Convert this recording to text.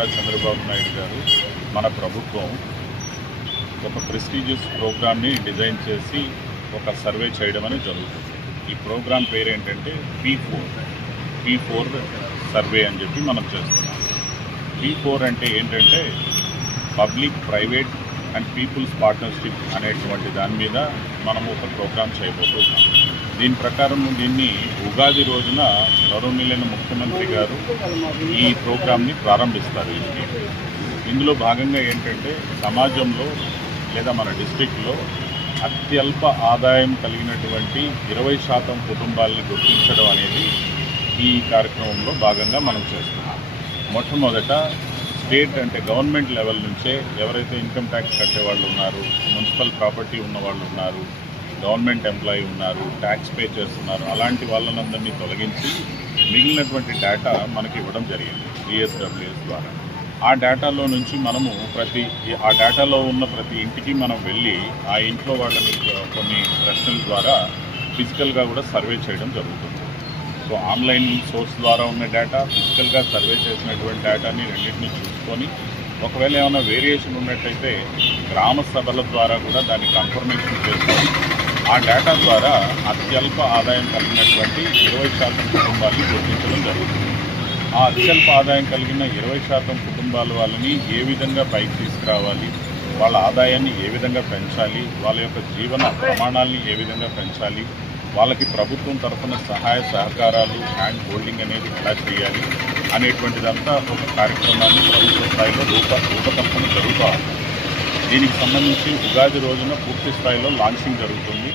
నారా చంద్రబాబు నాయుడు గారు మన ప్రభుత్వం ఒక ప్రెస్టీజియస్ ప్రోగ్రామ్ని డిజైన్ చేసి ఒక సర్వే చేయడం అనేది జరుగుతుంది. ఈ ప్రోగ్రాం పేరు ఏంటంటే P4 సర్వే అని చెప్పి మనం చేస్తున్నాం. P4 అంటే ఏంటంటే public, private and peoples partnership అనేటువంటి దాని మీద మనము ఒక ప్రోగ్రాం చేయబోతున్నాం. దీని ప్రకారం దీన్ని ఉగాది రోజున గౌరవనీయులైన ముఖ్యమంత్రి గారు ఈ ప్రోగ్రాంని ప్రారంభిస్తారు. ఇందులో భాగంగా ఏంటంటే సమాజంలో లేదా మన డిస్ట్రిక్ట్లో అత్యల్ప ఆదాయం కలిగినటువంటి 20% కుటుంబాలని గుర్తించడం అనేది ఈ కార్యక్రమంలో భాగంగా మనం చేస్తున్నాం. మొట్టమొదట స్టేట్ అంటే గవర్నమెంట్ లెవెల్ నుంచే ఎవరైతే ఇన్కమ్ ట్యాక్స్ కట్టే వాళ్ళు ఉన్నారు, మున్సిపల్ ప్రాపర్టీ ఉన్న వాళ్ళు ఉన్నారు, గవర్నమెంట్ ఎంప్లాయీ ఉన్నారు, ట్యాక్స్ పే చేస్తున్నారు, అలాంటి వాళ్ళనందరినీ తొలగించి మిగిలినటువంటి డేటా మనకి ఇవ్వడం జరిగింది GSWS ద్వారా. ఆ డేటాలో నుంచి మనము ఆ డేటాలో ఉన్న ప్రతి ఇంటికి మనం వెళ్ళి ఆ ఇంట్లో వాళ్ళని కొన్ని ప్రశ్నల ద్వారా ఫిజికల్గా కూడా సర్వే చేయడం జరుగుతుంది. సో ఆన్లైన్ సోర్స్ ద్వారా ఉన్న డేటా, ఫిజికల్గా సర్వే చేసినటువంటి డేటాని రెండింటినీ చూసుకొని ఒకవేళ ఏమైనా వేరియేషన్ ఉన్నట్టయితే గ్రామ సభల ద్వారా కూడా దాన్ని కన్ఫర్మేషన్ చేసుకొని ఆ డేటా ద్వారా అత్యల్ప ఆదాయం కలిగినటువంటి 20% కుటుంబాలని గుర్తించడం జరుగుతుంది. ఆ అత్యల్ప ఆదాయం కలిగిన 20% కుటుంబాల వాళ్ళని ఏ విధంగా పైకి తీసుకురావాలి, వాళ్ళ ఆదాయాన్ని ఏ విధంగా పెంచాలి, వాళ్ళ యొక్క జీవన ప్రమాణాలని ఏ విధంగా పెంచాలి, వాళ్ళకి ప్రభుత్వం తరఫున సహాయ సహకారాలు, హ్యాండ్ హోల్డింగ్ అనేది ఎలా చేయాలి అనేటువంటిదంతా ఒక కార్యక్రమాన్ని ప్రభుత్వ స్థాయిలో రూపకల్పన జరుగుతూ ఉంది. దీనికి సంబంధించి ఉగాది రోజున పూర్తి స్థాయిలో లాంచింగ్ జరుగుతుంది.